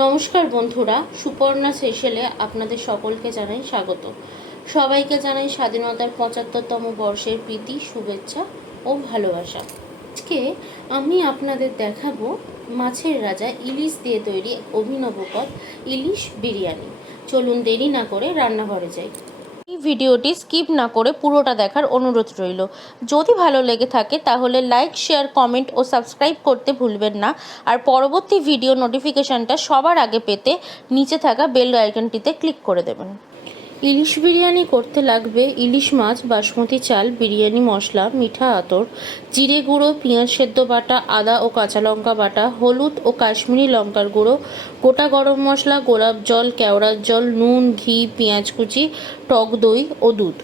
নমস্কার বন্ধুরা, সুপর্ণা সেশেলে আপনাদের সকলকে জানাই স্বাগত। সবাইকে জানাই স্বাধীনতার ৭৫তম বর্ষের প্রীতি, শুভেচ্ছা ও ভালোবাসা। আজকে আমি আপনাদের দেখাবো মাছের রাজা ইলিশ দিয়ে তৈরি অভিনব পদ ইলিশ বিরিয়ানি। চলুন দেরি না করে রান্নাঘরে যাই। এই ভিডিওটি স্কিপ না করে পুরোটা দেখার অনুরোধ রইল। যদি ভালো লেগে থাকে তাহলে লাইক, শেয়ার, কমেন্ট ও সাবস্ক্রাইব করতে ভুলবেন না। আর পরবর্তী ভিডিও নোটিফিকেশানটা সবার আগে পেতে নিচে থাকা বেল আইকনটিতে ক্লিক করে দেবেন। ইলিশ বিরিয়ানি করতে লাগবে ইলিশ মাছ, বাসমতি চাল, বিরিয়ানি মশলা, মিঠা আতর, জিরে গুঁড়ো, পেঁয়াজ সেদ্ধ বাটা, আদা ও কাঁচা লঙ্কা বাটা, হলুদ ও কাশ্মীরি লঙ্কার গুঁড়ো, গোটা গরম মশলা, গোলাপ জল, কেওড়ার জল, নুন, ঘি, পেঁয়াজ কুচি, টক দই ও দুধ।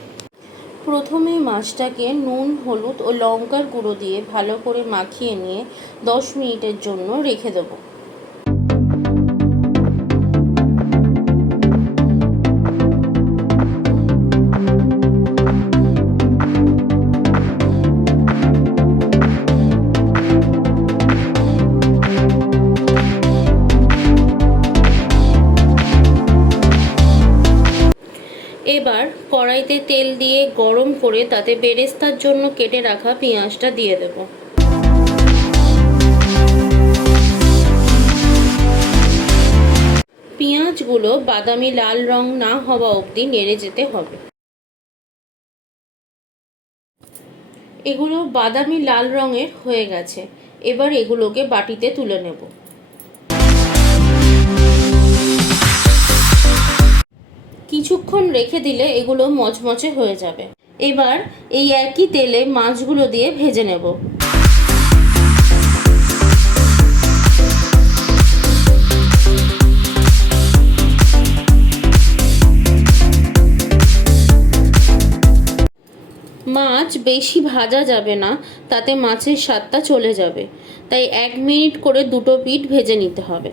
প্রথমে মাছটাকে নুন, হলুদ ও লঙ্কার গুঁড়ো দিয়ে ভালো করে মাখিয়ে নিয়ে 10 মিনিটের জন্য রেখে দেবো। এবার কড়াইতে তেল দিয়ে গরম করে তাতে বেরেস্তার জন্য কেটে রাখা পেঁয়াজটা দিয়ে দেব। পেঁয়াজগুলো বাদামি লাল রং না হওয়া অবধি নেড়ে যেতে হবে। এগুলো বাদামি লাল রঙের হয়ে গেছে। এবার এগুলোকে বাটিতে তুলে নেব। কিছুক্ষণ রেখে দিলে এগুলো মচমচে হয়ে যাবে। এবার এই একই তেলে মাছগুলো দিয়ে ভেজে নেব। মাছ বেশি ভাজা যাবে না, তাতে মাছের স্বাদটা চলে যাবে। তাই 1 মিনিট করে দুটো পিঠ ভেজে নিতে হবে।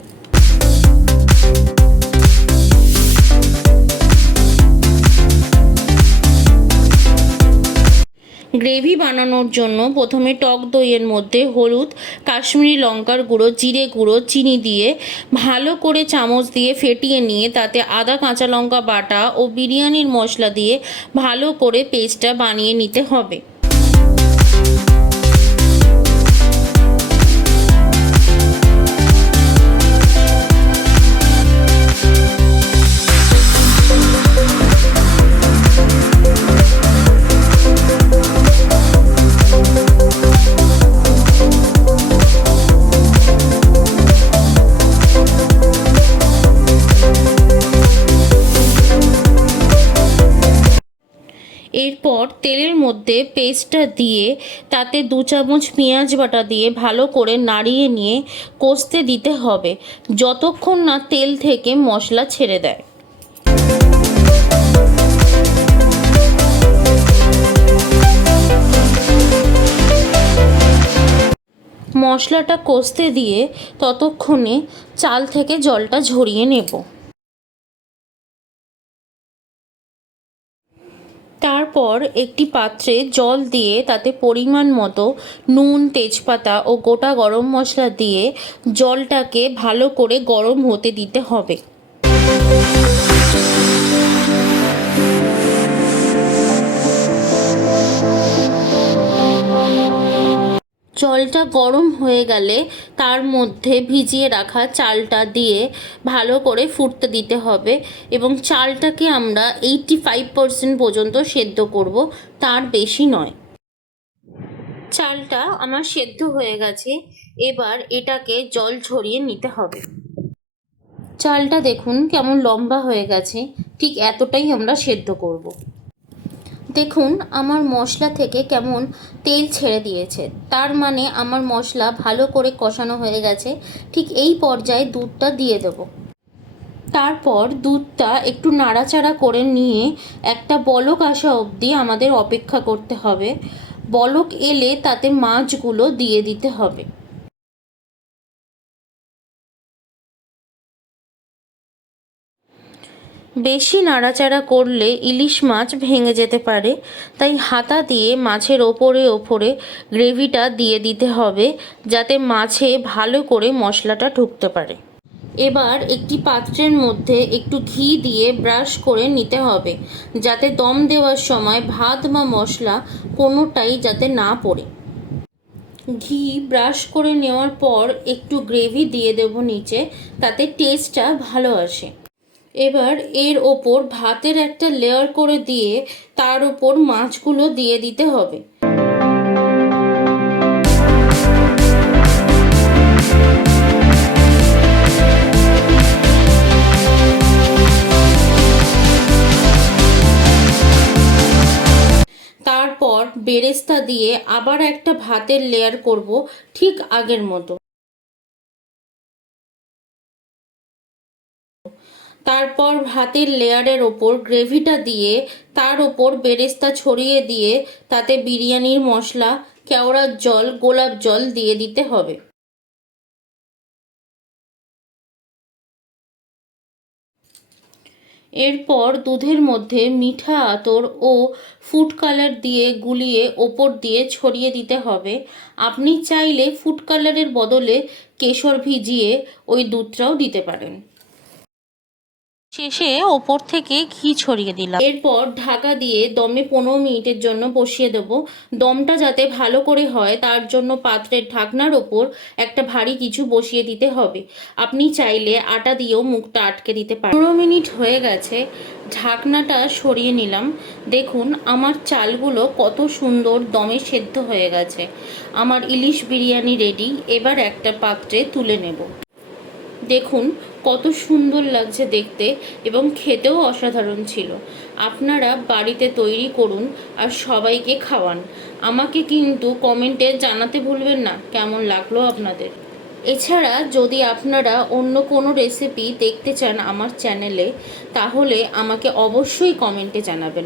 গ্রেভি বানানোর জন্য প্রথমে টক দইয়ের মধ্যে হলুদ, কাশ্মীরি লঙ্কার গুঁড়ো, জিরে গুঁড়ো, চিনি দিয়ে ভালো করে চামচ দিয়ে ফেটিয়ে নিয়ে তাতে আদা কাঁচা লঙ্কা বাটা ও বিরিয়ানির মশলা দিয়ে ভালো করে পেস্টটা বানিয়ে নিতে হবে। এরপর তেলের মধ্যে পেস্টটা দিয়ে তাতে 2 চামচ পেঁয়াজ বাটা দিয়ে ভালো করে নাড়িয়ে নিয়ে কষতে দিতে হবে যতক্ষণ না তেল থেকে মশলা ছেড়ে দেয়। মশলাটা কষতে দিয়ে ততক্ষণে চাল থেকে জলটা ঝরিয়ে নেব। তারপর একটি পাত্রে জল দিয়ে তাতে পরিমাণ মতো নুন, তেজপাতা ও গোটা গরম মশলা দিয়ে জলটাকে ভালো করে গরম হতে দিতে হবে। জলটা গরম হয়ে গেলে তার মধ্যে ভিজিয়ে রাখা চালটা দিয়ে ভালো করে ফুটতে দিতে হবে এবং চালটাকে আমরা 85% পর্যন্ত সেদ্ধ করব, তার বেশি নয়। চালটা আমার সেদ্ধ হয়ে গেছে। এবার এটাকে জল ঝরিয়ে নিতে হবে। চালটা দেখুন কেমন লম্বা হয়ে গেছে, ঠিক এতটাই আমরা সেদ্ধ করব। দেখুন আমার মশলা থেকে কেমন তেল ছেড়ে দিয়েছে, তার মানে আমার মশলা ভালো করে কষানো হয়ে গেছে। ঠিক এই পর্যায়ে দুধটা দিয়ে দেব। তারপর দুধটা একটু নাড়াচাড়া করে নিয়ে একটা বলক আসা অবধি আমাদের অপেক্ষা করতে হবে। বলক এলে তাতে মাছগুলো দিয়ে দিতে হবে। বেশি নাড়াচাড়া করলে ইলিশ মাছ ভেঙে যেতে পারে, তাই হাতা দিয়ে মাছের ওপরে ওপরে গ্রেভিটা দিয়ে দিতে হবে যাতে মাছে ভালো করে মশলাটা ঢুকতে পারে। এবার একটি পাত্রের মধ্যে একটু ঘি দিয়ে ব্রাশ করে নিতে হবে, যাতে দম দেওয়ার সময় ভাত বা মশলা কোনোটাই যাতে না পড়ে। ঘি ব্রাশ করে নেওয়ার পর একটু গ্রেভি দিয়ে দেব নিচে, তাতে টেস্টটা ভালো আসে। এবার এর ওপর ভাতের একটা লেয়ার করে দিয়ে তার ওপর মাছগুলো দিয়ে দিতে হবে। তারপর বেরেস্তা দিয়ে আবার একটা ভাতের লেয়ার করব ঠিক আগের মতো। তারপর ভাতের লেয়ারের ওপর গ্রেভিটা দিয়ে তার ওপর বেরেস্তা ছড়িয়ে দিয়ে তাতে বিরিয়ানির মশলা, কেওড়ার জল, গোলাপ জল দিয়ে দিতে হবে। এরপর দুধের মধ্যে মিঠা আতর ও ফুড কালার দিয়ে গুলিয়ে ওপর দিয়ে ছড়িয়ে দিতে হবে। আপনি চাইলে ফুড কালারের বদলে কেশর ভিজিয়ে ওই দুধটাও দিতে পারেন। শেষে ওপর থেকে ঘি ছড়িয়ে দিলাম। এরপর ঢাকা দিয়ে দমে 15 মিনিটের জন্য বসিয়ে দেব। দমটা যাতে ভালো করে হয় তার জন্য পাত্রের ঢাকনার ওপর একটা ভারী কিছু বসিয়ে দিতে হবে। আপনি চাইলে আটা দিয়েও মুখটা আটকে দিতে পারেন। 15 মিনিট হয়ে গেছে, ঢাকনাটা সরিয়ে নিলাম। দেখুন আমার চালগুলো কত সুন্দর দমে সেদ্ধ হয়ে গেছে। আমার ইলিশ বিরিয়ানি রেডি। এবার একটা পাত্রে তুলে নেব। দেখুন কত সুন্দর লাগছে দেখতে এবং খেতেও অসাধারণ ছিল। আপনারা বাড়িতে তৈরি করুন আর সবাইকে খাওয়ান। আমাকে কিন্তু কমেন্টে জানাতে ভুলবেন না কেমন লাগলো আপনাদের। এছাড়া যদি আপনারা অন্য কোনো রেসিপি দেখতে চান আমার চ্যানেলে, তাহলে আমাকে অবশ্যই কমেন্টে জানাবেন।